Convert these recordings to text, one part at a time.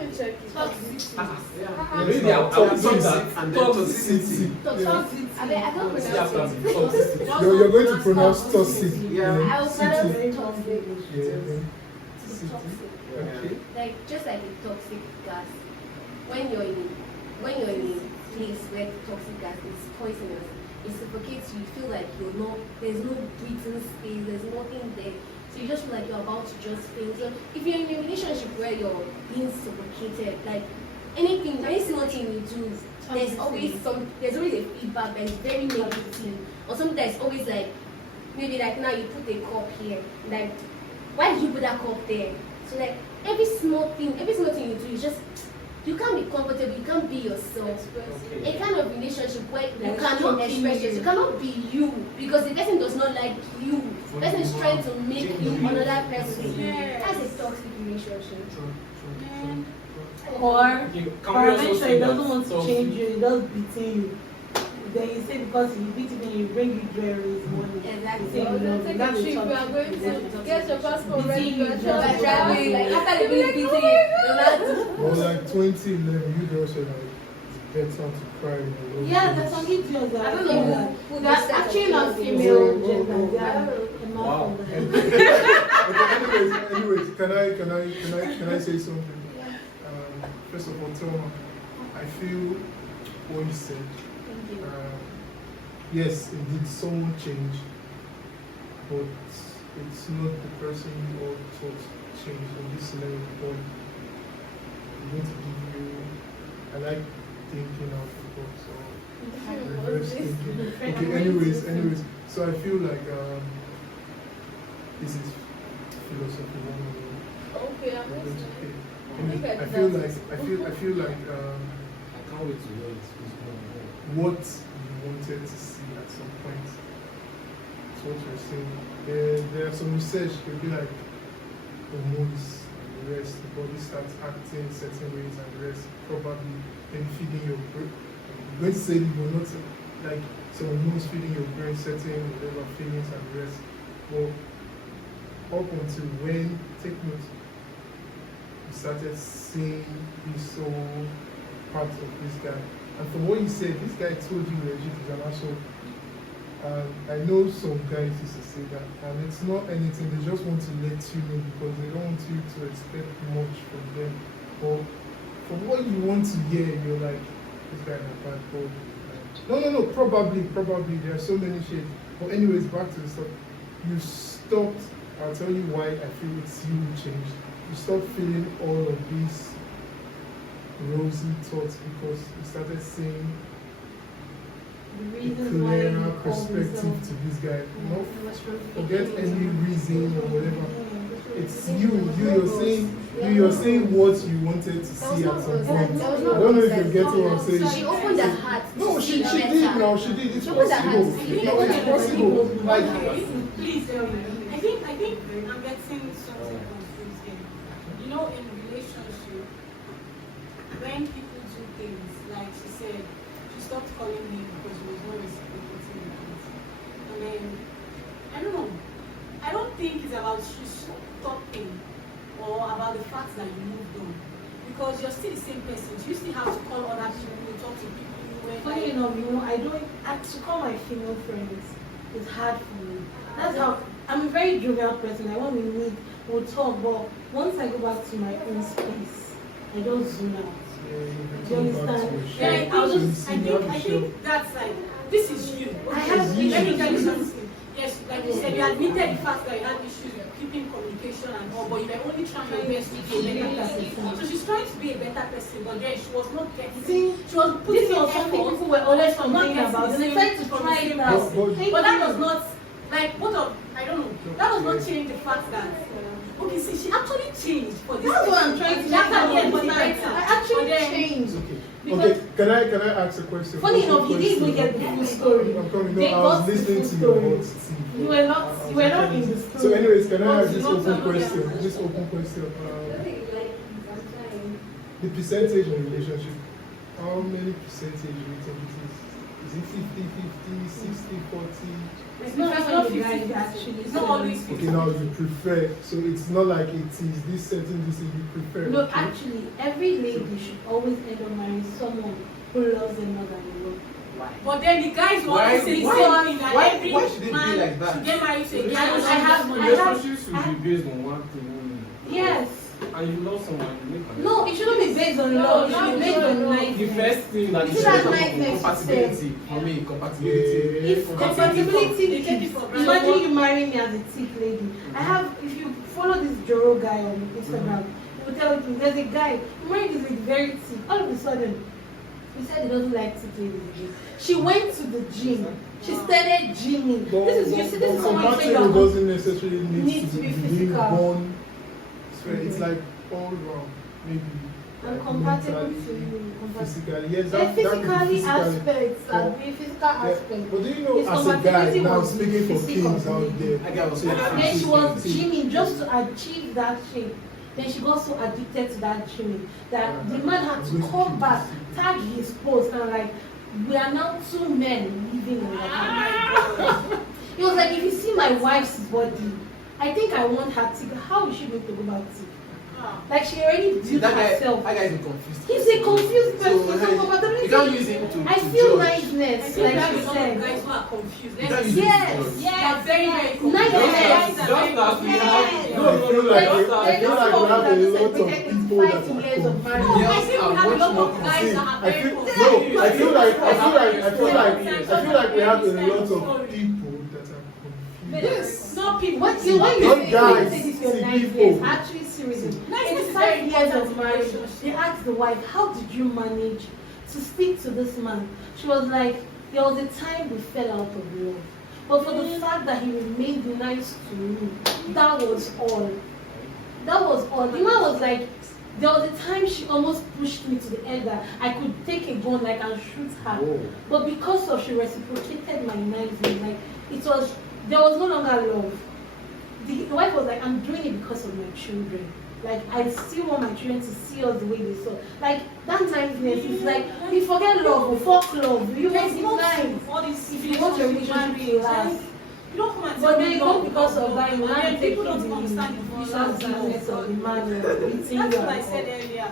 me check it. Maybe I will say that toxicity. I don't pronounce it. You're going to pronounce toxic. I will pronounce City. toxic. Okay. Like just like a toxic gas. When you're in a place where toxic gas is poisonous, it suffocates you. You feel like there's no breathing space, there's nothing there. So you just feel like you're about to just fail. So if you're in a relationship where you're being suffocated, like any single thing you do, there's always a feedback that is very negative, or something that's always like, maybe like now you put a cup here, like why did you put that cup there? So like every small thing you do, you can't be comfortable, you can't be yourself. Okay. A kind of relationship where you cannot express yourself, you cannot be you because the person does not like you. The person is trying to make you another person. That's a toxic relationship. Or Can he doesn't want to change you, he does beating you. Then you say because he beat you, then you bring you jewelry, money. Exactly. So don't take a trip, we are going to get your passport ready. You are traveling. Like after the beating you, Or like 2011, you girls are like, it's better to cry in a room. Yeah, there's some idiots that I don't know who that's actually not female gender. They are Wow. Anyways, can I say something? First of all, Thelma, I feel what you said. Yes, indeed, someone changed, but it's not the person you all thought changed on this level. But I'm going to give you, I like thinking out the box, so reverse thinking. Okay, anyways, so I feel like this is philosophy 101. Okay, I'm listening. I feel like I can't wait to hear it. what you wanted to see at some point. It's what you're saying. There are some research, they'll be like hormones and the rest. The body starts acting certain ways and the rest. Probably then feeding your brain. I'm going to say you will not like some hormones feeding your brain certain whatever feelings and the rest. But up until when, take note, you started seeing this whole part of this guy. And from what you said, this guy told you legit is an asshole. I know some guys used to say that, and it's not anything, they just want to let you know because they don't want you to expect much from them. But from what you want to hear, you're like, this guy is a bad boy. No, probably, there are so many shades. But anyways, back to the stuff. You stopped, I'll tell you why I feel it's you who changed. You stopped feeling all of these rosy thoughts because you started seeing a clearer perspective to this guy. Not forget any reason or whatever. It's you're saying what you wanted to see at some point. I don't know if you get what I'm saying. She opened her heart. No, she did now. She did. It's possible. No, it's possible. Like, please tell me. I think I'm getting something confused here. You know, in relationship, when people do things, like she said, she stopped calling him because he was not reciprocating it. And then, I don't know. I don't think it's about you stopping or about the fact that you moved on. Because you're still the same person. You still have to call other people, talk to people. Funny enough, to call my female friends, it's hard for me. That's how, I'm a very jovial person. I want to meet, we'll talk, but once I go back to my own space, I don't zoom out. Do you understand? Yeah, I think that's like, this is you. Let me tell you something. Yes, like you said, you admitted the fact that you had issues with keeping communication and all, but you were only trying your best to be a better person. So she's trying to be a better person, but then she was not getting. She was putting in effort. People were always complaining about. They tried to try it out. But that was not, like, I don't know, that does not change the fact that, okay, see, she actually changed for this. That's what I'm trying to say. I actually changed. Okay, can I ask a question? Funny enough, he didn't even get the full story. I'm coming. No, I was listening to your words. You were not in the story. So anyways, can I ask this open question? The percentage in relationship, how many percentage do you think it is is it 50-50, 60-40? It's not not when the guy 50-50. actually It's not always says- Okay, now you prefer. So it's not like it is this certain this is you prefer. No, okay? actually, every lady should always end up marrying someone who loves them more than they love. Why? But then the guys will Why- always say the why- same thing that why- every why should it be man like that? should get married to a guy. Because I have- Relationships should be based on one thing only. Yes. And you love someone, you make an No, it shouldn't be based on love. It should be based on The niceness. first thing that You you should should have do niceness. Compatibility. For me, compatibility. If compatibility, They take it for granted. imagine you marrying me as a thick lady. I have, if you follow this Joro guy on Instagram, he will tell you there's a guy, he married this lady very thick. All of a sudden, he said he doesn't like thick ladies again. She went to the gym. She started gymming. But, This is, you see, this is someone saying compatible you're doesn't necessarily need to be physical. born. So it's like all wrong. Maybe. I'm like compatible mentally, to you. physically. Yes, There's that could be physically aspects Yeah. and the physical aspects. But do you know, His as a guy, compatibility now was speaking for physical kings out compatibility. there, I get what so you're saying. Then she was see, gymming just to achieve that shape. Then she got so addicted to that gymming that the man had to come back, tag his post, and like, we are now two men living in that. He was like, if you see my wife's body, I think I want her to. How is she going to go back to? Like she already built That guy herself. is confused. He's a confused person. So, So compatibility. you can't use him to I to feel judge. niceness, I think like that you is some of said. the guys who are confused. You can't Let's use see. him to Yes. judge. They are very, very confused. Niceness. Just as we have, Yes. no, I feel like There's I feel like we have a lot of people that 5 years are of marriage. No, I Girls think we are have a much lot more of guys See, that are I very feel confused. no, I feel like we have a lot of people that are confused. Yes. Not people. What you when you Not say guys, this is your see 9 people. years, actually seriously. Niceness In is 5 very years of important in marriage, relationship. they asked the wife, how did you manage to stick to this man? She was like, there was a time we fell out of love. But for the fact that he remained nice to me, that was all. That was all. The man was like, there was a time she almost pushed me to the end that I could take a gun like and shoot her. Oh. But because of she reciprocated my niceness, like it was, there was no longer love. The wife was like, I'm doing it because of my children. Like I still want my children to see us the way they saw. Like that niceness is like we forget love, we fuck love. You want to be nice. All these If you want your relationship to last. you don't come and But tell then me you love go because of that, you and want then to take people don't the understand the vicious vision business of the man or beating you. That's what I and said all. earlier.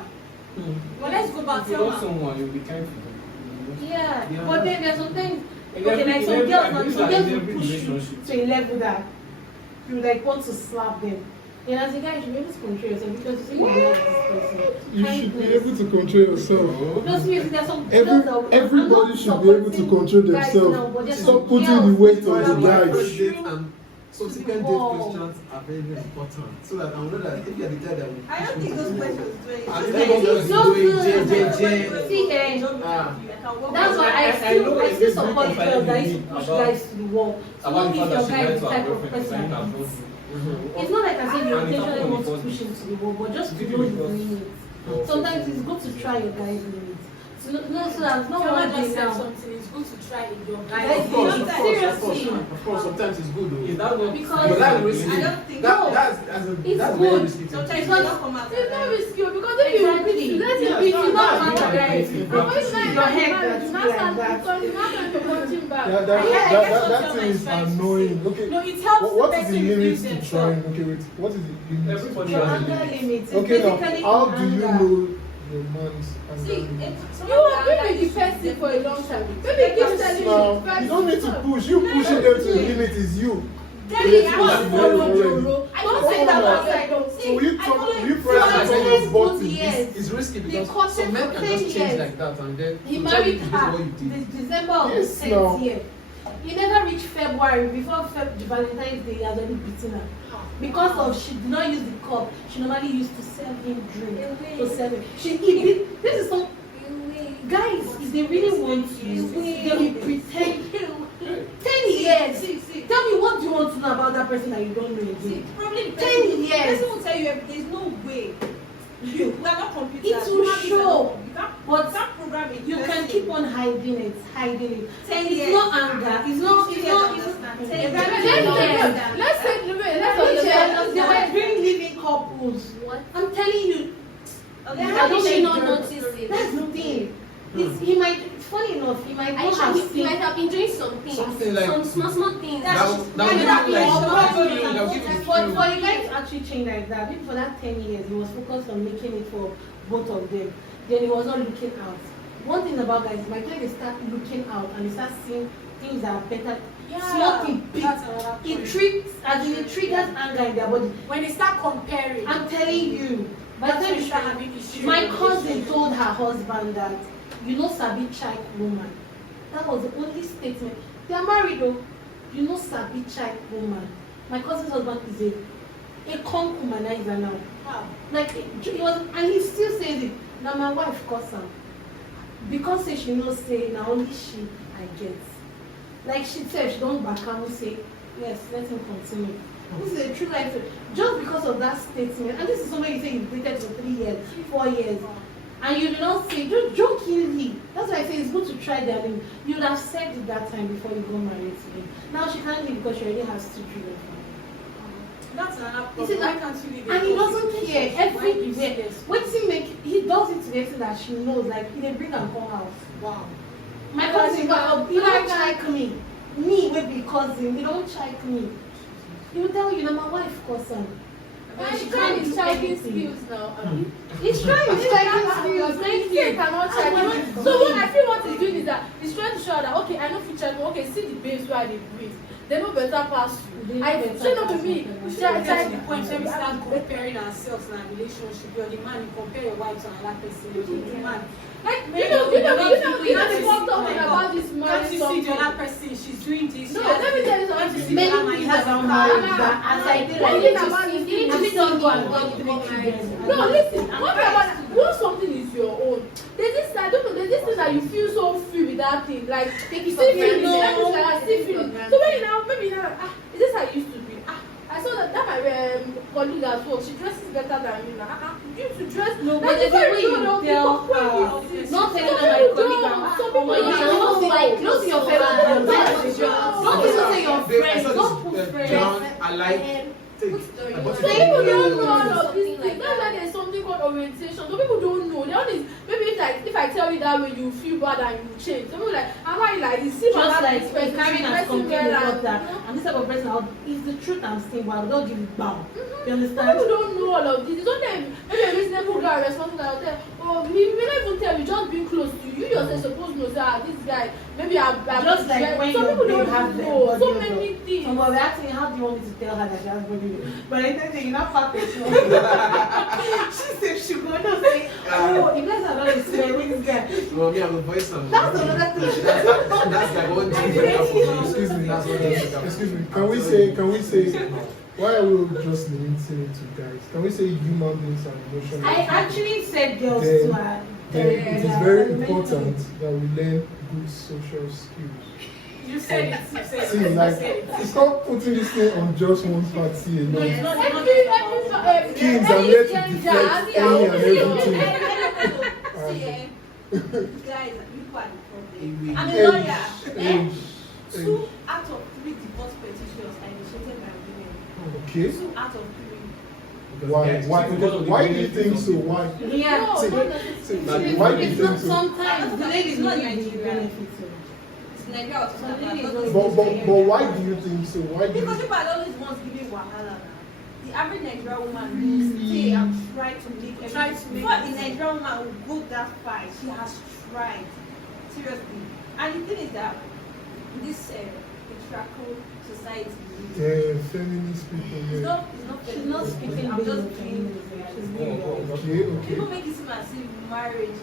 But let's go back if you to love someone, you'll be kind to them. Yeah, Yeah. but then there's something. In Okay, every- like in some every- girls, I now, believe some that girls in will every push you relationship. to a level that you like want to slap them. And as a guy, you should be able to control yourself because you say you like this person. You should be able to control yourself. No, seriously, there's some girls that will- I'm Everybody not should be able to supporting control guys themselves. now, but there's Stop some putting girls- the weight on That's the why guys. first date and subsequent date Wow. questions are very, very important. So that I will know that if you are the guy that will. I don't think those questions do it. I It's think those so doing good. J. See, eh, Ah. that's why I still support girls that used to push guys to the wall. So About if the fact your that she guy went is to the her type of girlfriend, person saying that that beats. Mhm. It's not like I said you And it's intentionally happened want to because- push him to the wall, but just to Did know you his because- limits. Sometimes it's good to try your guys' limits. So no, so that's not Someone one just thing said now. something. It's good to try it. Your Like, guys. Of course, of course, of course, seriously. of course. Sometimes it's good though. Is that not Because- But that's risky. I don't think That, no. that's as a, It's that's good. very risky. Sometimes Because- you don't come out. It's not risky because if you Exactly. beat you, let's Yeah, say beat you, it's not not matter. matter. But if not Your head married, that's you like not start that. because you not going to punch him back. That, Yeah, I guess that what thing is someone is trying to annoying. say. Okay. No, it helps What the is the person limit review to themselves. trying? Okay, wait. What is the limit? Everybody Your has a anger limit. limits. It's Okay, now basically how do you anger. know your man's anger See, limit? You have been with the person for a long time. Maybe keep telling Now, me. you don't need to push. You pushing them to the limit is you. Daddy, Yeah, I want to yeah, follow already. Joro. Don't say that outside. Don't So say. will you I talk? follow Will you it. press So the I kind said of button? good years. It's risky They because cut some it men for can 10 just change years. like that and then He they'll tell married you this is her what you did. this December of Yes, the now. 10th year. He never reached February. Before the Valentine's Day, he has already beaten her. Because of she did not use the cup, she normally used to serve him drink. To serve him. He did, this is some guys, if they really want you, they will pretend. 10 years. Tell me what do you want to know about that person that you don't know again? Probably 10 years. person will tell you there's no way. We are not computers. It will show. You can't, But you can't program it. you can keep on hiding it. 10 It's years. not anger. It's not. It's not. Understand. It's 10 years. Let's say, They were very living couples. What? I'm telling you. Okay, They how have did no she not children. notice it? That's the thing. He might, funny enough, he might not have He seen. might have been doing some things, Something like- some small things. That will give you For the guy to actually change like that, maybe for that 10 years, he was focused on making it for both of them. Then he was not looking out. One thing about guys, by the time they start looking out and they start seeing things that are better, small thing, big, it triggers anger in their body. When they start comparing, I'm telling you, by the time they start having issues. my cousin told her husband that, you know, Sabi child woman. That was the only statement. They are married though. You know, Sabi child woman. My cousin's husband is a con womanizer now. Wow. Like he was, and he still says it. Now my wife calls her because say she knows say now only she I get. Like she said, she don't back and say yes. Let him continue. This is a true life story. Just because of that statement, and this is somebody you say you dated for 3 years, 4 years, and you do not say don't kill him. That's why I say it's good to try their limit. You would have said it that time before you go married to him. Now she can't leave because she already has 2 children. That's another He problem. said Why that- can't you leave And he doesn't care everywhere. Yes. What he make, he does it to the extent that she knows, like he dey bring am come house. Wow. My cousin, he don't check me. Me wey be cousin, he don't check me. He will tell you, na my wife cousin. And she can't his checking skills now. He's trying his checking skills. Thank you. Cannot check. So what I feel what he's doing is that he's trying to show her that okay, I know if you check me, okay, see the base where they breathe. They know better pass you. I should not be me. We should get to the point where we start comparing ourselves in a relationship. You're the man, you compare your wife to another person. You're the man. Like you know the fucked up thing about this Can't marriage you see the something. other person? She's doing this. No, let me tell you something. Many things about marriage that as I did like One thing this, about this thing, I'm still going to go 3 children. no, listen. One thing about once something is your own, there's this I don't know. There's this thing that you feel so free with that thing, like Take you it still for feel granted. still feeling. So when you now maybe now is this how you used to be? I saw that my colleague as well. She dresses better than me now. You used to dress. No, but like, there's a way you know, tell people her. when Not Some telling her my people colleague. don't. Some people Don't don't. say your fellow girls. Don't even say your friends. Don't put friends. John, I like. Put I story. bought So people don't know all of Something these like things. That's why that. there's something called orientation. So people don't know. They only maybe if I tell you that way, you feel bad and you change. Some people like, how are you like this? See my Just life like is person, carrying she's and dressing complaining well about and, that. you know. And this type of person, is the truth I'm saying, but I will not give it bow. You Some understand? people don't know all of this. It's not them. Maybe a reasonable guy responsible that will tell, oh, he may not even tell you, just being close to you. You yourself supposed to know, say, this guy, maybe I'm Just like when some your people babe don't has the know. body So odor. many things. Someone will ask me, how do you want me to tell her that she has body odor? But I tell you, you're not perfect. She said she going to say, oh, you guys are not listening with this guy. Well, me, I'm the voice of. That's another thing. That's like one thing for me. Excuse me. That's one thing. Excuse me. Can we say? Why are we just limiting it to guys? Can we say human beings are emotional? I actually said girls Then- to her. Then it is very important that we learn good social skills. You said it. You said it. See, You like, said it. it's not putting this thing on just one party No, it's alone. not. Kids are here to deflect any and everything. See, guys, you are the problem. I'm a Age, lawyer. age, 2 out of 3 divorce petitions are initiated by women. Okay. 2 out of 3. Why do you think so? Why? Yeah. See, why do you It's think not so? sometimes the ladies Not not need the Nigeria. benefits. It's Nigeria or Some ladies something. don't But why do you think so? Why do Because you? people are always ones giving wahala now. The average Nigerian woman will stay and try to make everything. Before the Nigerian woman will go that far, she has tried. Seriously. And the thing is that this patriarchal society, Feminist people. it's Yeah. not She's not speaking I'm based just on doing feminism. She's Okay, okay. People make it seem as if marriage is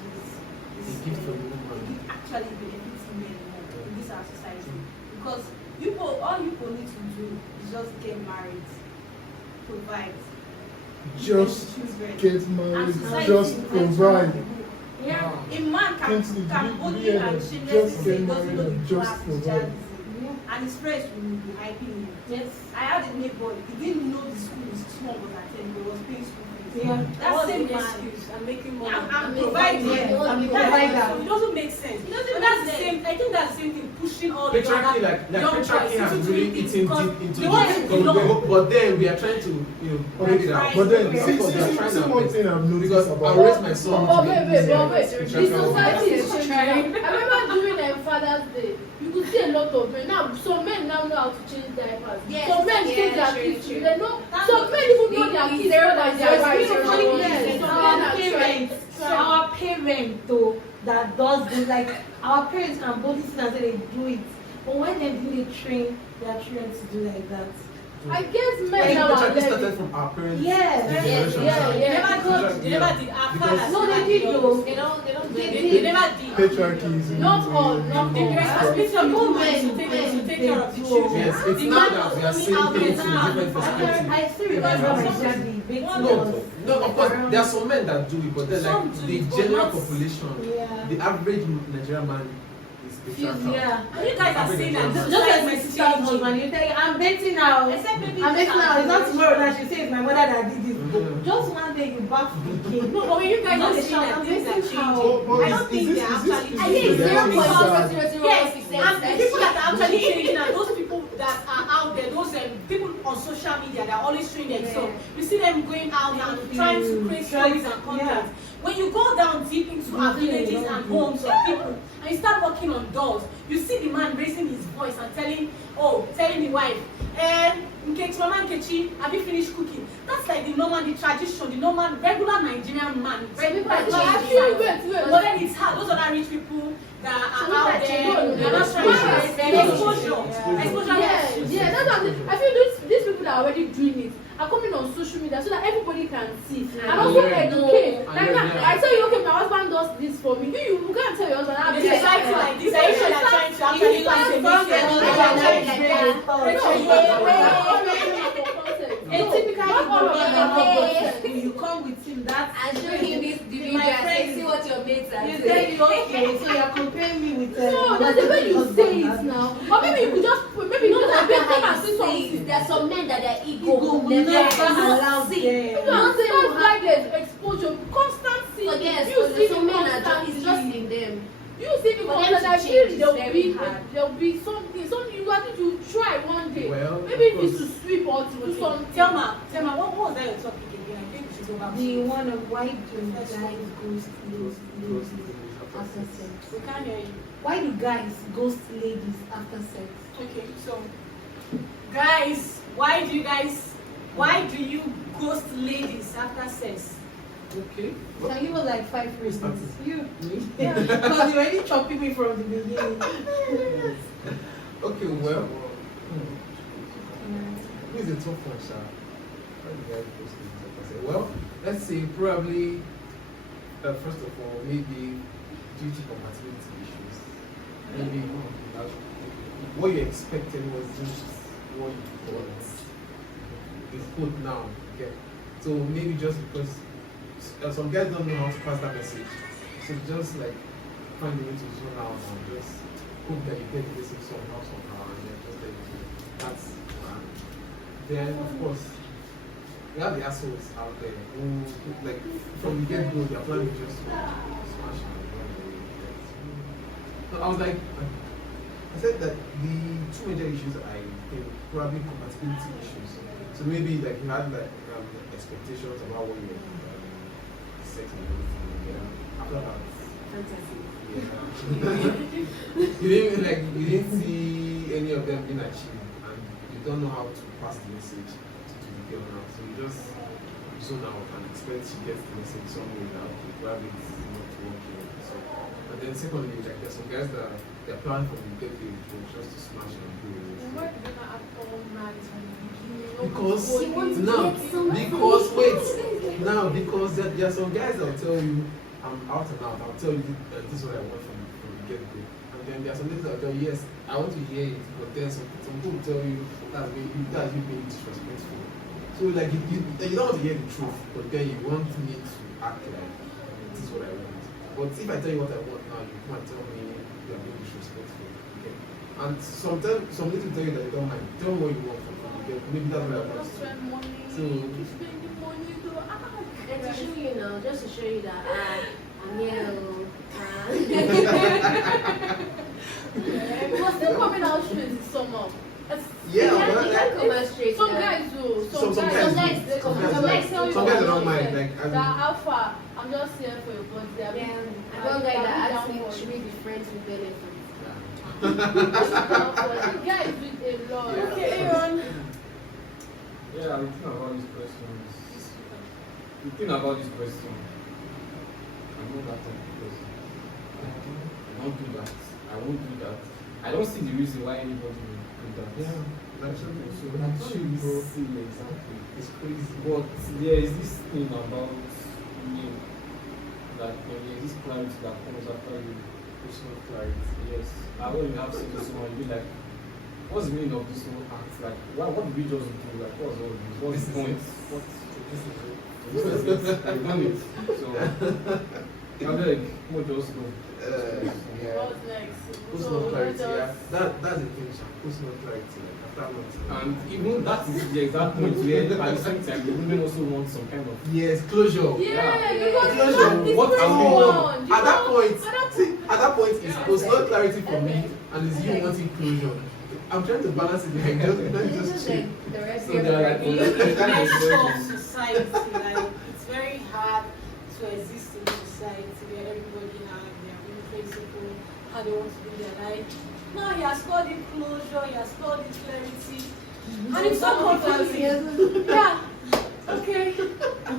A gift from the woman. it actually benefits men more in this our society. Because all you people need to do is just get married, provide. Just get And married. society Just is provide. Yeah, a man Kingsley, can do boldly you and just shamelessly say he get doesn't married know the and just class is provide? jazzy. And his friends will be hyping him. Yes. I had a neighbor, he didn't know the school his son was attending, but was paying school fees. Yeah. That same man. excuse. I'm making money. I'm providing. I'm That's provider. so It doesn't make sense. It doesn't But make that's the sense. same. I think that's the same thing. pushing all the Patriarchy, other like young patriarchy boys has into really doing things eaten because deep into they want this. to belong. But then we are trying to, break it out. But then, Of course, we are trying see our one best. thing I've noticed Because about I raised my son But to wait, be wait, easier but wait. to The track our society best. is changing. I remember during Father's Day, you could see a lot of men. Now, some men now know how to change diapers. Yes, Some men yeah, change their true, kids. true. They know. Some men even know their kids more than their wives. Yes, Some men are trying. our parents though that does this, like our parents can boldly sit and say they do it, but when they train their children to do like that? I guess I men think now are patriarchy started learning. from our parents. Yes. Generation. Yeah. They never did. Our Because- fathers No, they never did though. They don't do They it. never did. patriarchy is Not all, not The all. responsibility of the woman is to take Men, care of the they children. Yes, it's The now man that we are was seeing only out things there in to different have perspectives. I still remember my daddy baking No, us. no, of course, there are some men that do it, but then Some like do the it, but general not- population, Yeah. the average Nigerian man is patriarchal. Yeah. And you guys are saying that Just the like society my is sister's changing. husband, you tell you, I'm dating now. Except maybe I'm dating now. It's not tomorrow that she says my mother that did this. Mhm. Just one day you bath the kid. No, but when you guys No, are they saying shout, that I'm things are dating changing, how? I don't think they're actually I think it's They're zero actually point sad. zero zero zero Yes, one and percent. the people that are actually changing are those people that are out there, those people on social media that are always showing themselves. You see them going out and trying to create stories and content. When you go down deep into our villages and homes of people and you start knocking on doors, you see the man raising his voice and telling the wife, Mama Nkechi, have you finished cooking? That's like the normal, the tradition, the normal, regular Nigerian man. Regular But Nigerian wait. But then it's hard. Those other rich people that are out there, they're not trying Yeah. to exposure. Exposure. Yeah, that's what I feel. These people that are already doing it are coming on social media so that everybody can see and also educate. Like now, I tell you, okay, my husband does this for me. You can't tell your husband. The society like this, they should are trying to actually find a You come with him, that's And show him this video My and say, friend- see what your mates are you doing. tell you okay, so you're comparing me with No, that's the way you say it now. Or maybe you could just maybe No you matter just come how and you say say it, something. there are some men that their ego Ego will will never never allow allow see. them. You don't say why there's exposure, constant seeing. Forget You see exposure. Some men are just, constantly. it's just in them. You see the For them content. to I change feel is there'll very be hard. something you want to try one day. Well, Maybe of if it's to course. sweep or to do something. Thelma, what was that your topic again? I think we should go back to The it. one of why do guys ghost ladies after sex? We can't hear you. Why do guys ghost ladies after sex? Okay, so guys, why do you ghost ladies after sex? Okay. Can you give us like 5 reasons? started? You. Me? Because you're already chopping me from the beginning. Okay, well. This is a tough one, Sha. How do you guys post this after sex? Well, let's say probably, first of all, maybe due to compatibility issues. Maybe what you expected was just what you got. It's good now. Okay. So maybe just because some guys don't know how to pass that message, so just like find a way to zone out and just hope that you get the message somehow, and then just let it go. That's then of course we have the assholes out there who like from the get go their plan is just to smash and run away. So I was like, I said that the two major issues I think probably compatibility issues. So maybe like you had like expectations about what you sex and everything. Yeah. After that, you didn't see any of them being achieved, and you don't know how to pass the message to the girl now. So you just zone out and expect she gets the message somewhere that probably it's not working. So, and then secondly, like there's some guys that their plan from the get-go was just to smash and do it. Because there are some guys that will tell you I'm out and out. I'll tell you this is what I want from the get-go. And then there are some ladies that will tell you, yes, I want to hear it, but then some people will tell you that's you being disrespectful. So like you don't want to hear the truth, but then you want me to act like this is what I want. But if I tell you what I want now, you come and tell me you're being disrespectful. Okay? And sometimes some ladies will tell you that they don't mind. Tell me what you want from the get-go. Maybe that's what I want. So And to show you now, just to show you that I'm here. What's still coming out straight this summer. You can't come out straight. Some guys do. Some Some guys guys do. come Some out. guys Some like- guys tell you some guys what don't they mind, say. like, as in- That how far? I'm just here for your birthday. Yeah, one guy that asked me, should we be friends with benefits? Guys with a lot. Yeah. Okay, Aaron. Yeah, the thing about this question is, the thing about this question, I'm not that type of person. I don't do that. I won't do that. I don't see the reason why anybody would do that. Yeah, that's something. So I that's don't you, bro. really see exactly. It's crazy. But there is this thing about me, that there is this clarity that comes after you. Personal clarity. Yes. I when you have sex with someone, you be like, what's the meaning of this whole act? Like, what did we just do? Like, what's all this? What's This the is point? it. What? This is it. This is it. I've done it. So, I'm like, what just go? Yeah. What's next? Personal clarity. just- Yeah. That's the thing. Sha. Personal clarity. Like after months. And even that is the exact point where, at the same time, the women also want some kind of. Yes, closure. Yeah, because Closure. it's What very are we fun. on? You At that know, point, at that see, at that point, it's Yeah. personal clarity for me, and it's you wanting closure. I'm trying to balance it. Like, It's just just chill. like the rest So of they are like, We well, live in it's kind a of messed up virgin. society. Like it's very hard to exist in a society where everybody has their own principle, how they want to do their life. Now he has called it closure, he has called it clarity, and it's so confusing. Yeah. Okay.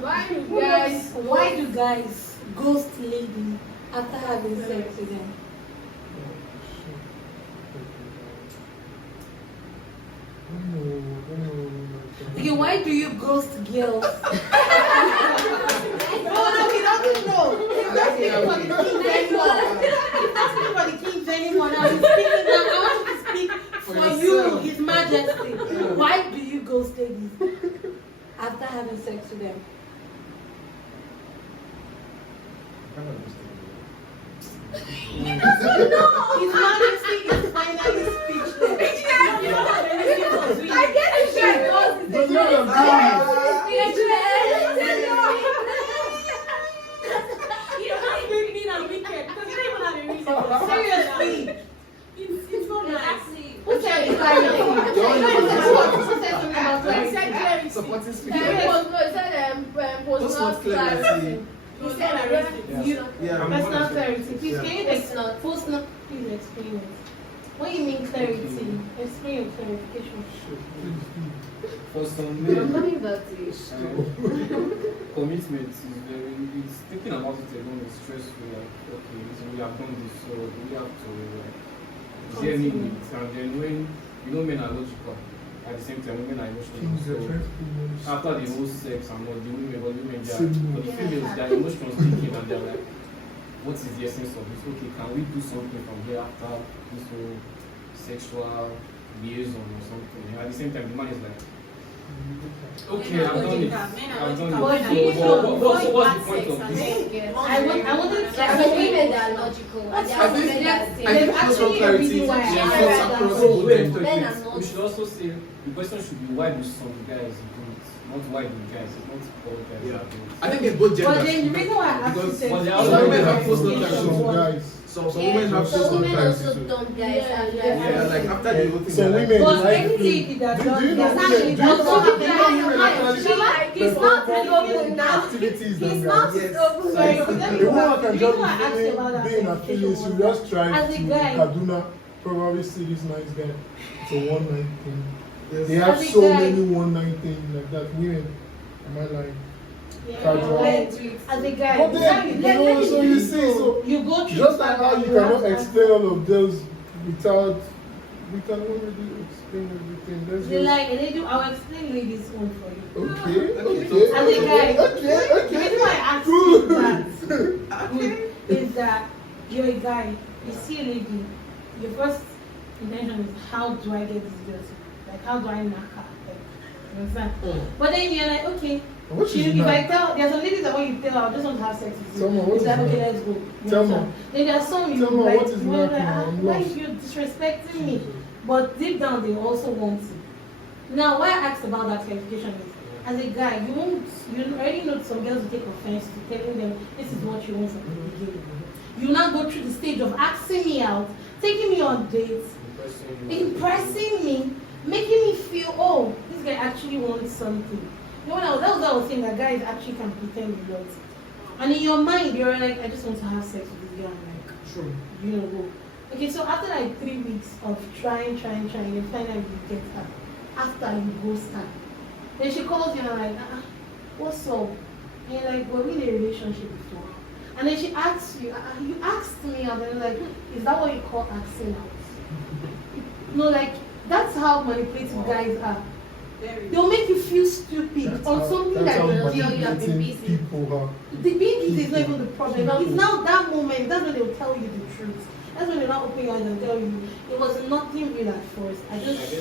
Why Why do guys? do guys ghost lady after having sex with them? Okay, why do you ghost girls? No, he doesn't know. He's not speaking for the kings anymore. He's not speaking for the kings anymore. Now he's speaking now. I want you to speak for you, His Majesty. Why do you ghost ladies after having sex with them? His Majesty is finally speechless. I get it, guys. But no, I'm You don't have to be mean and wicked because you don't even have a reason for it. Seriously. It's so nice. Who said clarity? Who said something about He said clarity? clarity. Supporting He speaker. said Personal clarity. He said clarity. You, Yeah. personal clarity. Please, Yeah. can you explain? Personal, please explain it. What you mean clarity? Explain your clarification. For some I'm men, coming back to you. commitment is very, it's thinking about it alone is stressful. Like, okay, so we have done this, so we have to, like, is there any Continue. limits? And then when, you know, men are logical, at the same time, women are emotional. So, after the whole sex and all, the women, but the women, they are, but the females, their emotions kicking and they're like, what is the essence of this? Okay, can we do something from here after this whole sexual liaison or something? And at the same time, the man is like, okay, I've done it. I've done it. But So, you know, what's the point of this? I wanted to There are some women that are logical, and there are some men that I say, think There's personal actually a clarity reason why I is asked not that. across So both wait, ends. Men are not. we should also say the question should be why do some guys do it, not why do guys. It's not all guys Yeah. that do it. I think it's both But genders. then the reason why I asked you Because sex but is there are some women have because personal it's clarity. one. guys. Some yeah, women have some personal women clarity also too. dump guys. and Yeah, like after the whole thing. Some they're like, women But like any lady that do does you know that, women- she do does you not know have women the actually- He's not open now. activities than He's guys. not Yes. open. Sorry, A let me woman go back. can The just reason why I asked you about that be in a clarification feeling, she was just drive as a to guy- Kaduna, probably see this nice guy. It's a one night thing. yes. They have As a so guy- many one night things like that. Women, am I lying? Yeah, Casual. as a guy, But then, you know, so you see, so you go through just like how you cannot have- explain all of those without, we cannot really explain everything. Let's They just, like, and they do. I'll explain ladies' own for you. okay, Okay. okay, As a guy, okay, the reason okay. why I asked you that good is that you're a guy, you see a lady, your first intention is how do I get this girl to, like how do I knock her? Like, you understand? But then you're like, okay, What she, is if I that? tell, there's some ladies that when you tell her, I just want to have sex with you. Tell me, what It's is like, okay, that? let's go. You Tell me. understand? Then there are some you Tell me, like, what is you're knocking? like, I'm why lost. you disrespecting me? But deep down, they also want to. Now, why I asked about that clarification is, as a guy, you already know some girls will take offense to telling them this is what you want from the beginning. You now go through the stage of asking me out, taking me on dates, impressing me, making me feel, oh, this guy actually wants something. You know, that was what I was saying, that guys actually can pretend a lot. And in your mind, you're like, I just want to have sex with this guy. I'm like, True. you know, go. Okay, so after like 3 weeks of trying, you finally get her. After you ghost her. Then she calls you and I'm like, what's up? And you're like, we're in a relationship before. And then she asks you, you asked me, and then like, is that what you call asking out? No, like, that's how manipulative guys are. They'll make you feel stupid on something that you have been busy. People are. The being busy is not even the problem. Now it's now that moment, that's when they'll tell you the truth. That's when they'll not open your eyes and tell you it was nothing real at first. I just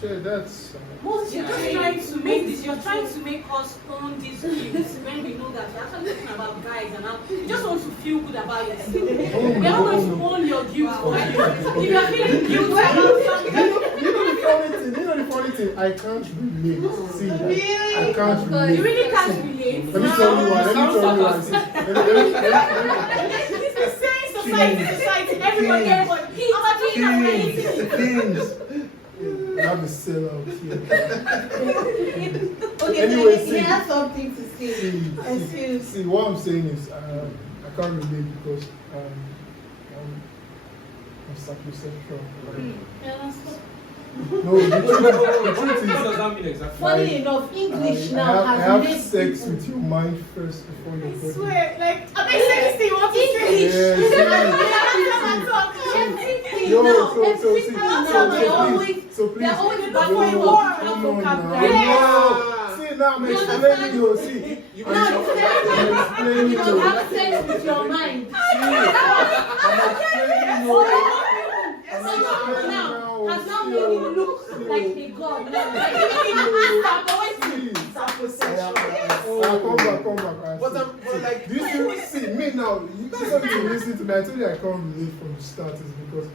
Sure, that's. most You're just trying to make this. You're trying to make us own these views when we know that you're actually talking about guys and how you just want to feel good about yourself. We're not going to own your views for you. If you're feeling guilty about something, You know the funny thing, I can't relate. See, I can't relate. you really can't relate. Let me tell you why. See, It's the same society, everybody. Things. I have a sellout here. okay, Anyway, so he has something to say. See, what I'm saying is, I can't relate because I'm sapiosexual. No, the truth is, Funny enough, English now I has have made sex people- with your mind first before your I body. swear, like, I say this thing, what to say? Everything Yo, now, so everything now, they're always please, always no, back for you. come on now. Yeah. No. See, now I'm explaining you. See, I'm explaining You you. have sex with your mind. I'm explaining you. Has now made you look like a god. Come back. But like, Do you see me now? You something to listen to me. I told you I can't relate from the start is because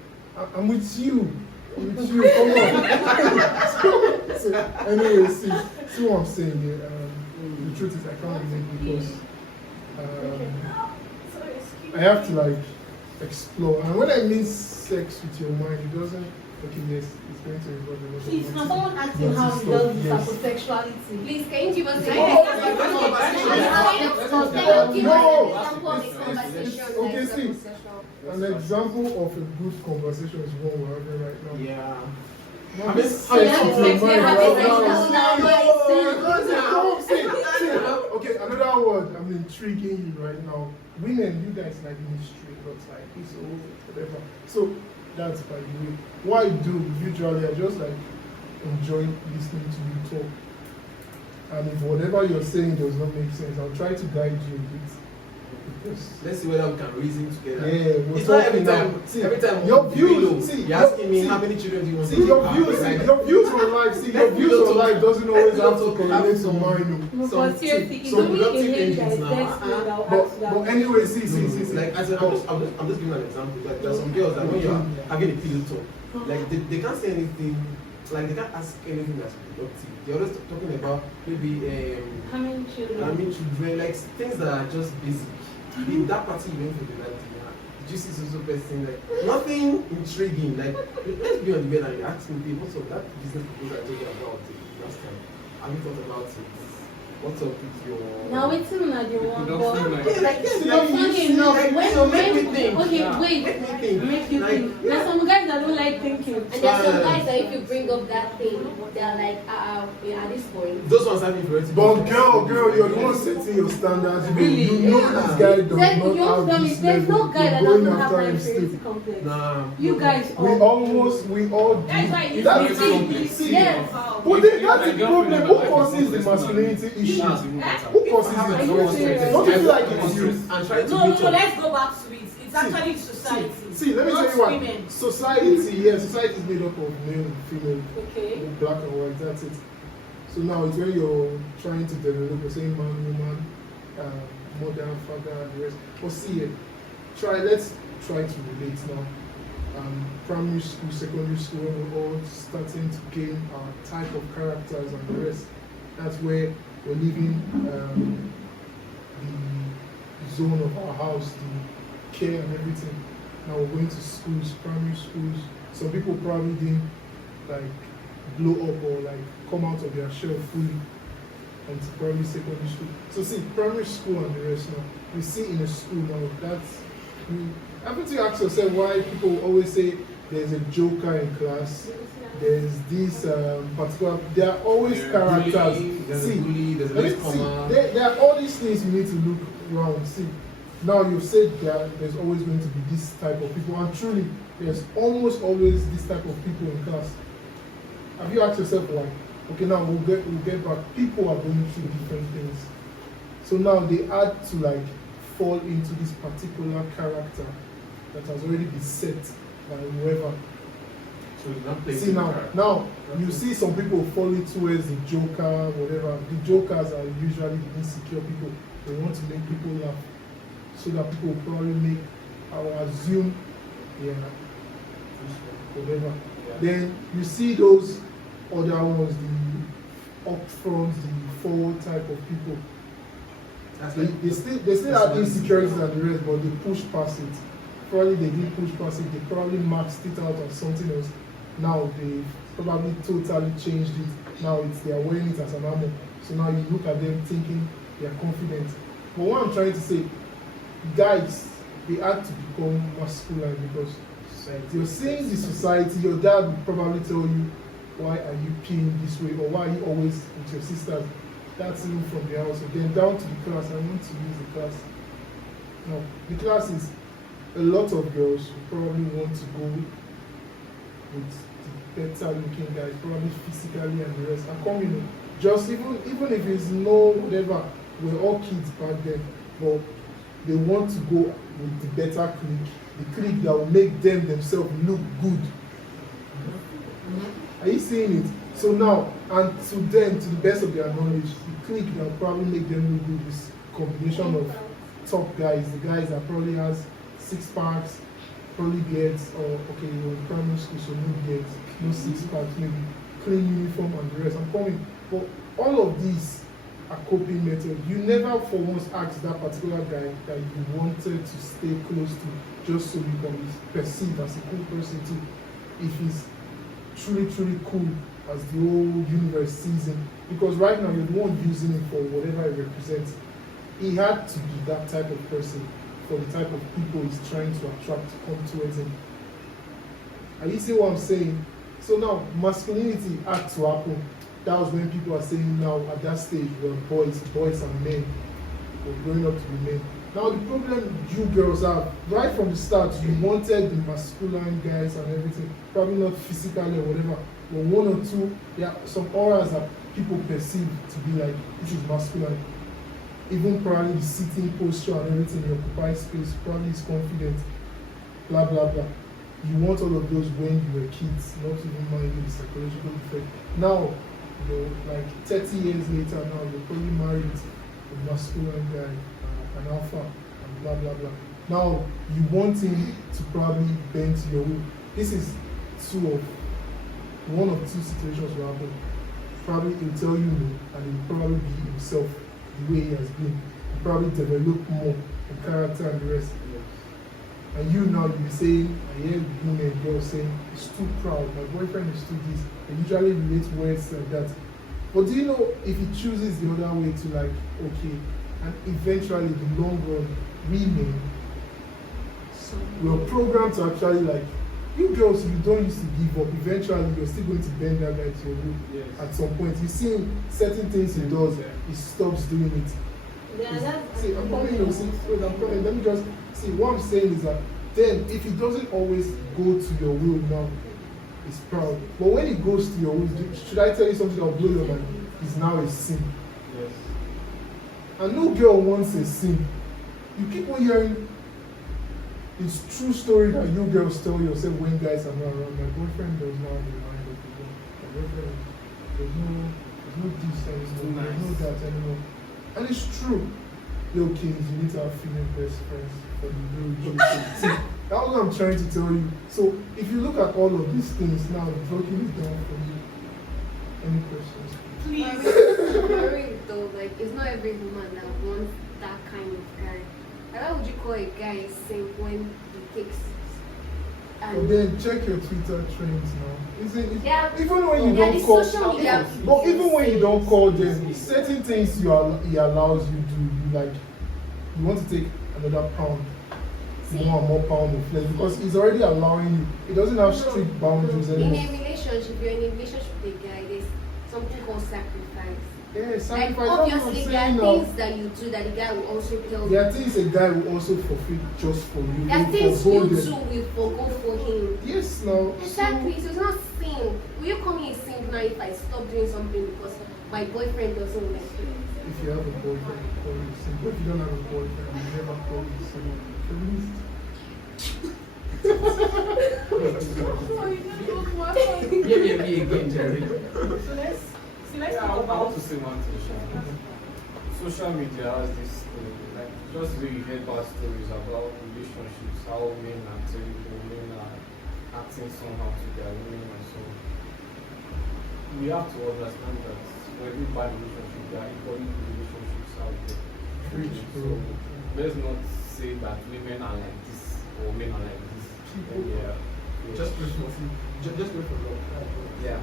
I'm with you. Come on. so anyway, see what I'm saying here. The truth is I can't relate because I have to like explore. And when I mean sex with your mind, it doesn't. Okay, yes, it's going to involve a lot of Please, can money. someone ask him how he does this hyposexuality? Please, can you give us Okay, see, an example of a good conversation is one we're having right now. yeah. Now, I mean, this how sex you with feel your mind like right now? Okay, another word I'm intriguing you right now. Women, you guys like mystery, but like it's all whatever. So that's by the way. What I do usually, I just like enjoy listening to you talk. And if whatever you're saying does not make sense, I'll try to guide you a bit. Let's see whether we can reason together. Yeah, we're It's not every talking time. now. See, Every time your we views. know, See, you're asking me see, how many children do you want See to your have? views. Like, Your views on life. See your views on life doesn't always have to correlate to mine. No, Some- but seriously, it's some only a productive lady that engines is now. text me that will But ask that. anyway, see. Like I'm just giving an example. Like there are some girls that when you are having a pillow talk, like they can't say anything, like they can't ask anything that's productive. They're always talking about maybe How many children? children, like things that are just basic. In that party you went for the night, did you see so person like nothing intriguing? Like let's be on the bed and you ask me, babe, what's up that business proposal I told you about it last time? Have you thought about it? What's up with your Now it's in that you want, but like funny enough, when make me think. okay, Yeah. wait, Make me think. make you Like, think. There's some guys that don't like thinking. And there's some guys that if you bring up that thing, they're like, at this point. Those ones have influence. But girl, you're the one setting your standards. Really? You know this guy does Then not you also have tell me this there's no level. guy that You're going doesn't have after that him inferiority still. complex. Nah. You guys We all do. That's why you That need is to it. See, Yes. but then that's the problem. Who causes the masculinity issue? Who causes it? Don't you feel like it's you? And try to No, meet up. let's go back to it. It's actually society. See, let me not tell you what. women. Society is made up of male and female, Okay. black and white. That's it. So now it's when you're trying to develop, you're saying man, woman, mother, father, and the rest. But see, let's try to relate now. Primary school, secondary school, we're all starting to gain our type of characters and the rest. That's where we're leaving the zone of our house, the care and everything. now we're going to schools, primary schools. Some people probably didn't like blow up or like come out of their shell fully until primary secondary school. So see, primary school and the rest now, we see in a school now, that's, haven't you asked yourself why people always say there's a joker in class, there's this particular, there are always characters. There's a bully, there's a less comma. There are all these things you need to look around. See, now you've said that there's always going to be this type of people, and truly, there's almost always this type of people in class. Have you asked yourself why? Okay, now we'll get back. People are going through different things. So now they had to like fall into this particular character that has already been set by whoever. So it's not playing See now, character. now you see some people falling towards the joker, whatever. The jokers are usually the insecure people. They want to make people laugh, so that people will probably make, I will assume, yeah, whatever. Yeah. Then you see those other ones, the up front, the forward type of people. That's They still have insecurities and the rest, but they push past it. Probably they didn't push past it, they probably maxed it out on something else. Now they probably totally changed it. Now they are wearing it as an armor. So now you look at them thinking they are confident. But what I'm trying to say, guys, they had to become masculine because you're seeing the society, your dad will probably tell you, why are you peeing this way, or why are you always with your sisters? That's even from the house. Then down to the class. I want to use the class. No, the class is a lot of girls who probably want to go with the better looking guys, probably physically and the rest. And coming, just even if it's no whatever, we're all kids back then, but they want to go with the better clique, the clique that will make them themselves look good. Are you seeing it? So now, and to them, to the best of their knowledge, the clique that will probably make them look good is combination of top guys, the guys that probably has 6 packs, probably beards, or okay, you're in primary school, so no beards, no 6 packs, maybe clean uniform and the rest. I'm coming. But all of these are coping methods. You never for once asked that particular guy that you wanted to stay close to just so you can be perceived as a cool person too. If he's truly cool as the whole universe sees him. Because right now you're the one using him for whatever it represents. He had to be that type of person for the type of people he's trying to attract to come towards him. Are you see what I'm saying? So now masculinity had to happen. That was when people are saying now at that stage we're boys and men. We're growing up to be men. Now the problem you girls have, right from the start, you wanted the masculine guys and everything, probably not physically or whatever, but one or two, there are some auras that people perceive to be like, which is masculine. Even probably the sitting posture and everything, the occupied space, probably is confident, blah blah blah. You want all of those when you were kids, not even minding the psychological effect. Now, you're like 30 years later now, you're probably married a masculine guy, an alpha, and blah blah blah. Now you want him to probably bend to your will. This is one of two situations will happen. Probably he'll tell you no, and he'll probably be himself the way he has been. He'll probably develop more in character and the rest. And you now you'll be saying, I hear women and girls saying, he's too proud, my boyfriend is too this. They usually relate words like that. But do you know if he chooses the other way to like, okay, and eventually in the long run, we men, we're programmed to actually like, you girls, you don't used to give up. Eventually, you're still going to bend that guy to your will. Yes. At some point, you see certain things he does, he stops doing it. Yeah, See, I'm coming. I'm coming. Let me just see. What I'm saying is that then, if he doesn't always go to your will now, he's proud. But when he goes to your will, should I tell you something that will blow your mind? It's now a sin. Yes. And no girl wants a sin. You keep on hearing. It's true story that you girls tell yourself when guys are not around. My boyfriend does not remind of you. My boyfriend, there's no this anymore. There's no that anymore. And it's true. Yo, kings, you need to have female best friends for the real relationship. See, that's what I'm trying to tell you. So if you look at all of these things now, broken it down for you. Any questions? Please. Though, like, it's not every woman that wants that kind of guy. Like, how would you call a guy a simp when he takes And then check your Twitter trends now. Isn't it? Yeah. Even when you Yeah, don't the call, social media but even when you don't call them, things. certain things he allows you to you like. You want to take another pound, more and more pound of flesh because he's already allowing you. He doesn't have strict boundaries In anymore. a relationship, you're in a relationship with a guy, there's something called sacrifice. Yeah, Like sacrifice. That's what I'm obviously there saying are now. things that you do that the guy will also tell you. There are things a guy will also fulfill just for you. There are He'll things forgo you them. do will forgo for him. Yes, now. Exactly, so it's not sin. Will you call me a sin now if I stop doing something because my boyfriend doesn't like it? If you have a boyfriend, call you single. If you don't have a boyfriend, you never call you single. Feminist. Me again, Jerry. Let's I talk want about to say one thing. Social media has this thing, like just the way you hear bad stories about relationships, how men are terrible, men are acting somehow to their women and so on. We have to understand that when we bad relationship, there are equally good relationships out there. So let's not say that women are like this or men are like this. Yeah. Just pray for just pray for love. Yeah.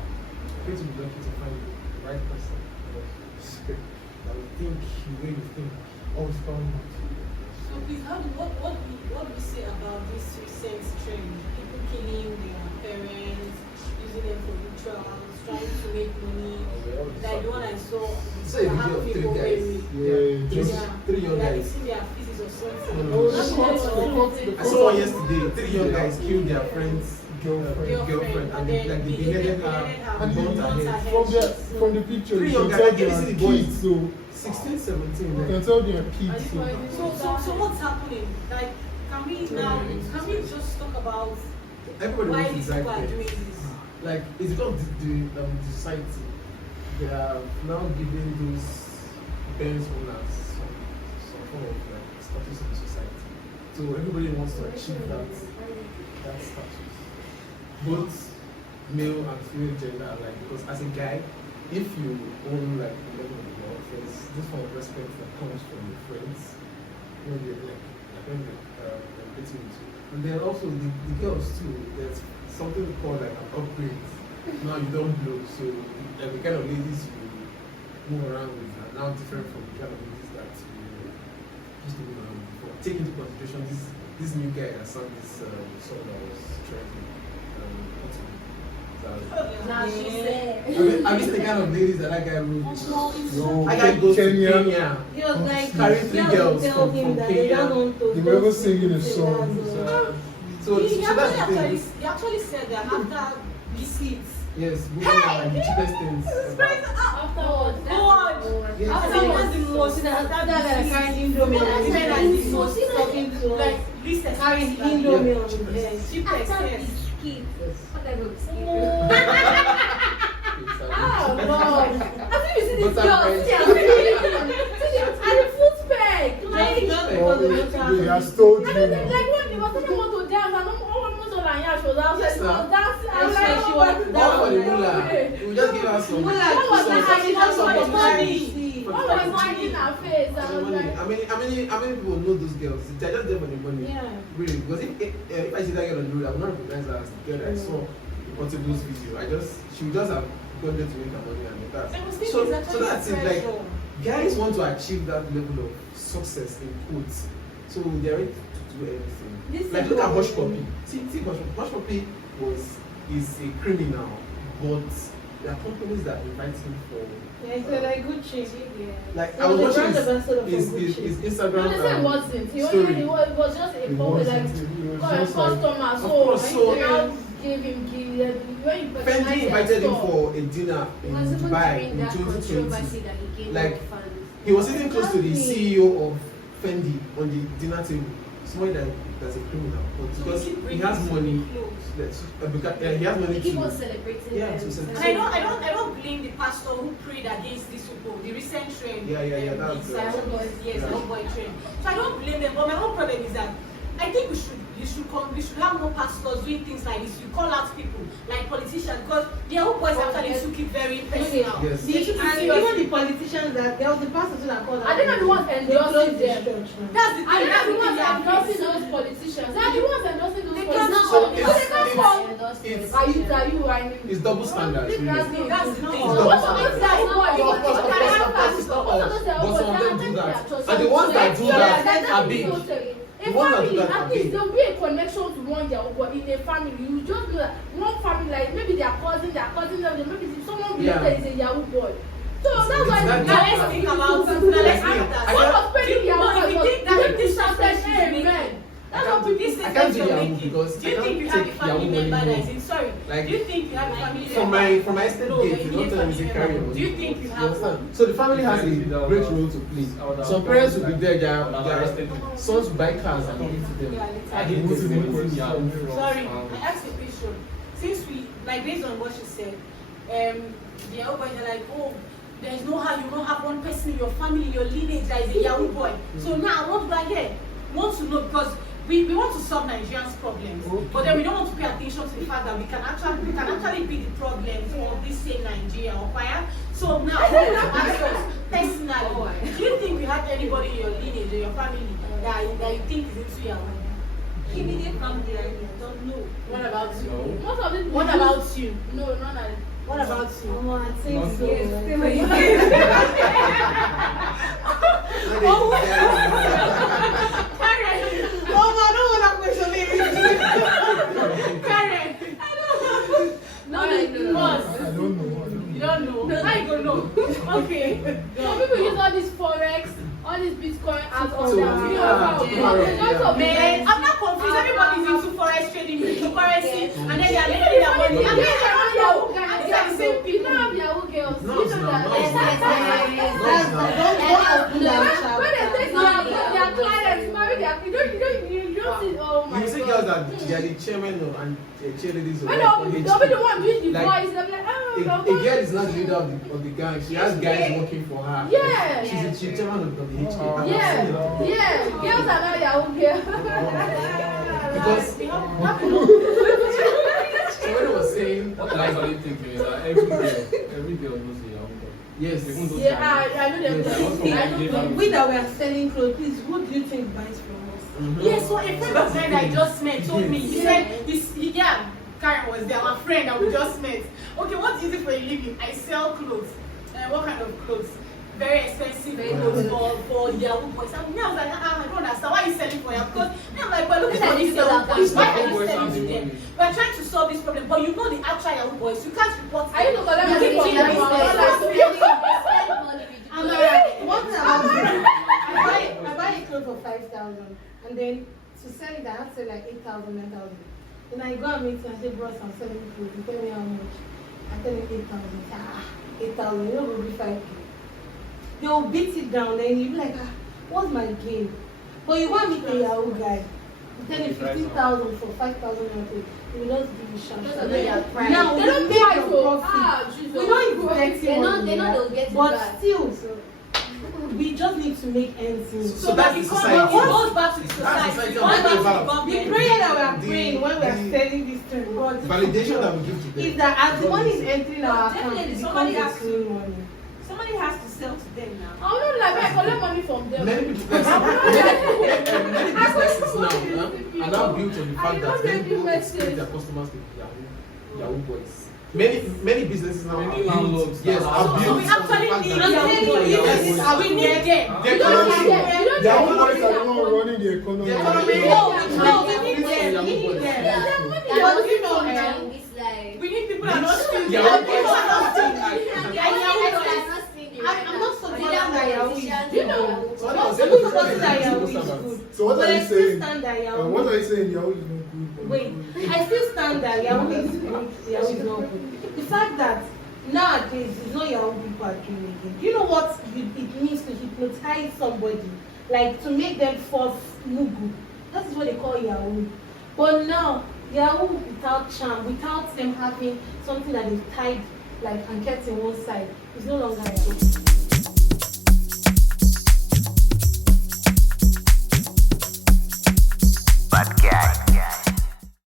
Pray to be lucky to find the right person. That will think the way you think. Always come out. So please, what do we say about this recent trend? People killing their parents, using them for rituals, trying to make money. Like the one I saw, So a video of three guys. Yeah, Three young like guys. eating their feces or something. I saw one yesterday. Three young guys killed their friend's girlfriend. and they beheaded her and burnt her head. From the picture, Three you young can guys. tell they Can you see are the boys? kids, so 16, 17. you Like, can tell they are kids. So what's happening? Like, can we just talk about everybody why wants these to people are drive doing there. this? Like, it's because the society, they are now giving those parents owners some form of like status in the society. So everybody wants to achieve that status. Both male and female gender are like, because as a guy, if you own like a level of your friends, this form of respect that comes from your friends, when they're when they're dating with you. And then also the girls too, there's something called like an upgrade. Now you don't blow, so the kind of ladies you move around with are now different from the kind of ladies that you used to move around with before. Take into consideration this new guy that sang this song that was trending. Now she said. Have you seen the kind of ladies that guy wrote? No, That guy goes to Kenya. Kenya. He was like, Carrying three girls tell from him that they Kenya. don't want to. They were even singing a song. So He that's the thing. actually said that after biscuits. Yes, women are like the cheapest things. Afterwards, God! Yes. Afterwards, the most That carrying Indomie, Women are the most talking to like us, least carrying expensive. Indomie on the Yeah, cheapest, After yes. biscuit. What type of biscuit? oh Lord. I think you see this Butter girl, bread. see the foot peg. Like, They have told I don't think, you. like when they were telling me to dance, and almost all I she was outside, Yes, she was sir. dancing. I was That's like, why she oh, was my One for the God. mullah. We will just give her some. That was some- not some- actually that's some- what some- was funny. some- One was hiding her face. I was like, How many people know those girls? They're just there for the money. Yeah. Really, because if I see that girl on the road, I would not recognize her as the girl that I saw in Portable's video. She would just have gone there to make her money and that's. I was thinking So it's actually that's it. Like pressure. guys want to achieve that level of success in quotes, so they're ready to do everything. This Like is look at what Hush we- Puppy. See Hush Puppy is a criminal, but there are companies that invite him for. Yeah, it's like Gucci. Like He I was was a watching brand ambassador for his Gucci. Instagram. no, they said it wasn't. story. It was just a It public, like, wasn't. It was just like customer. Of So, course, so- they now gave him when you Fendi patronize invited their him store. for a dinner It in was even Dubai during in that 2020. controversy that he gave Like, up funds. He was sitting close to the CEO of Fendi on the dinner table. Somebody that's a criminal, but because he has money, he has money He keep to. on celebrating Yeah, them. to celebrate. And I don't blame the pastor who prayed against this people. The recent trend. Yeah, The that's Silent Boys, yes, yeah. Silent Boy trend. So I don't blame them. But my own problem is that I think we should have more pastors doing things like this. You call out people like politicians because the whole boys actually took it very personal. Yes. They took it And seriously. even the politicians there was the pastor that called I think I'm the ones endorsing them. That's the I thing. think the ones That's the endorsing thing. those politicians. They are the ones endorsing those They politicians. can't- Because they whining. It's double standards. Really. That's the thing. It's double Most of those standards. guys Of course, it's not all. But some of them do that. And the ones that do that are big. A The one that do family, that are at least big. there will be a connection to one Yahoo boy in a family. You just know that one family, like maybe their cousin, maybe someone related is a Yahoo boy. So that's why that Now let's think about it. Now let's think about I what that. was paying Yahoo No, if you boy think was that this this shouted is making- amen. That's I what can't- This people I statement can't do you're Yahoo making. because Do I you can't think you have a take family Yahoo member that anymore. is in? Sorry. Like, Do you think you have a family From member? my estate No, gate, but you you don't need tell me to family carry member. on. Do you think you You have understand? one? So the family has a great role to play. Some parents will be there, their sons will buy cars and give to them. I hate this. Sorry, I asked a question. Since we, like, based on what she said, the Yahoo boys are like, oh, there's no how you don't have one person in your family, your lineage that is a Yahoo boy. So now I want to go ahead, want to know, because we want to solve Nigerians' problems, but then we don't want to pay attention to the fact that we can actually be the problem for this same Nigeria or choir. So now I want to ask us personally, do you think you have anybody in your lineage or your family that you think is into Yahoo? Immediate family, I don't know. What about you? No. Most of it. What about you? No, none of it. What about you? I think Not so. Karen, No, I know. boss, I don't know. you don't know. How you gonna know? Okay. Some people use all this forex, all this Bitcoin apps on So, their Man, I'm not confused. Everybody's into forex trading, cryptocurrency, and then they are making their money. And And then then they are Yahoo, Yahoo, and they are the same you people. don't have Yahoo girls. No, You it's know not. that. No, it's not. Don't open that When they take chapter. their clients, marry their, you don't see, oh my You see God. girls that they are the chairman and cheerleaders When of they'll be the one doing the Like, voice, they'll be like, A oh, girl is not the leader of the gang. She has guys working for her. Yeah. She's chairman of the HK. Oh. yeah, girls are not Yahoo girls. Because so when I was saying, What I actually think is that every girl knows a Yahoo boy. yes, Even those Yeah, I know them. Yes, I know them. We that we are selling clothes, please, who do you think buys from us? Yes, so a friend of mine that I just met told me, he said, yeah, Karen was there, my friend that we just met. Okay, what is it for a living? I sell clothes. What kind of clothes? Very expensive clothes for Yahoo boys. And me, I was like, I don't understand. Why are you selling for Yahoo? Because me, I'm like, we're looking for these Yahoo boys. Why are you selling to them? We're trying to solve this problem, but you know the actual Yahoo boys. You can't report them. I used to collect You money keep from doing them. this. I'm like, what I buy a clothes for 5,000, and then to sell it, I have to sell like 8,000, 9,000. Then I go and meet him and say, bros, I'm selling clothes. You tell me how much? I tell him 8,000. 8,000, you know, will be 5K. They will beat it down, then you be like, what's my game? But you want me to a Yahoo guy. You tell him 15,000 for 5,000, he will not give you chance. Just under their pride. Now, They we don't make try your to. profit. Jesus. We don't even get They know they'll get it but back. still, we just need to make ends meet. So that's the It society. goes back to the That's society. society It goes back to the about. The government. prayer that we are The- praying when we are the- selling this thing, God, Validation that we give to them. is that as the money is entering our account, Definitely, it somebody becomes has a clean money. Somebody has to sell to them now. I don't like I collect money from them. Many people, many businesses now are now built on the fact that many people expect their customers to be Yahoo boys. Many businesses now Many are built. landlords Yes, now are are- built So we on the actually fact need that Yahoo boys. Yahoo We need them. Their You don't economy. get them. You don't Their get Yahoo boys are the them. one running the economy. The economy. No, we need them. We need them. That But was you know, in this life. We need people that are not stealing. Yahoo People boys are not are stealing. not Yeah, Yahoo boys. I'm not supporting that Yahoo is You good. know. So what I was I'm saying not is supporting that Yahoo is that good. So what But are I you still saying? stand that Yahoo. What are you saying? Yahoo is not good. Wait, I still stand that Yahoo is good. Yahoo is not good. The fact that nowadays it's not Yahoo people are doing again. Do you know what it means to hypnotize somebody? Like to make them fall mugu. That is what they call Yahoo. But now, Yahoo without charm, without them having something that is tied like and kept in one side, is no longer Yahoo.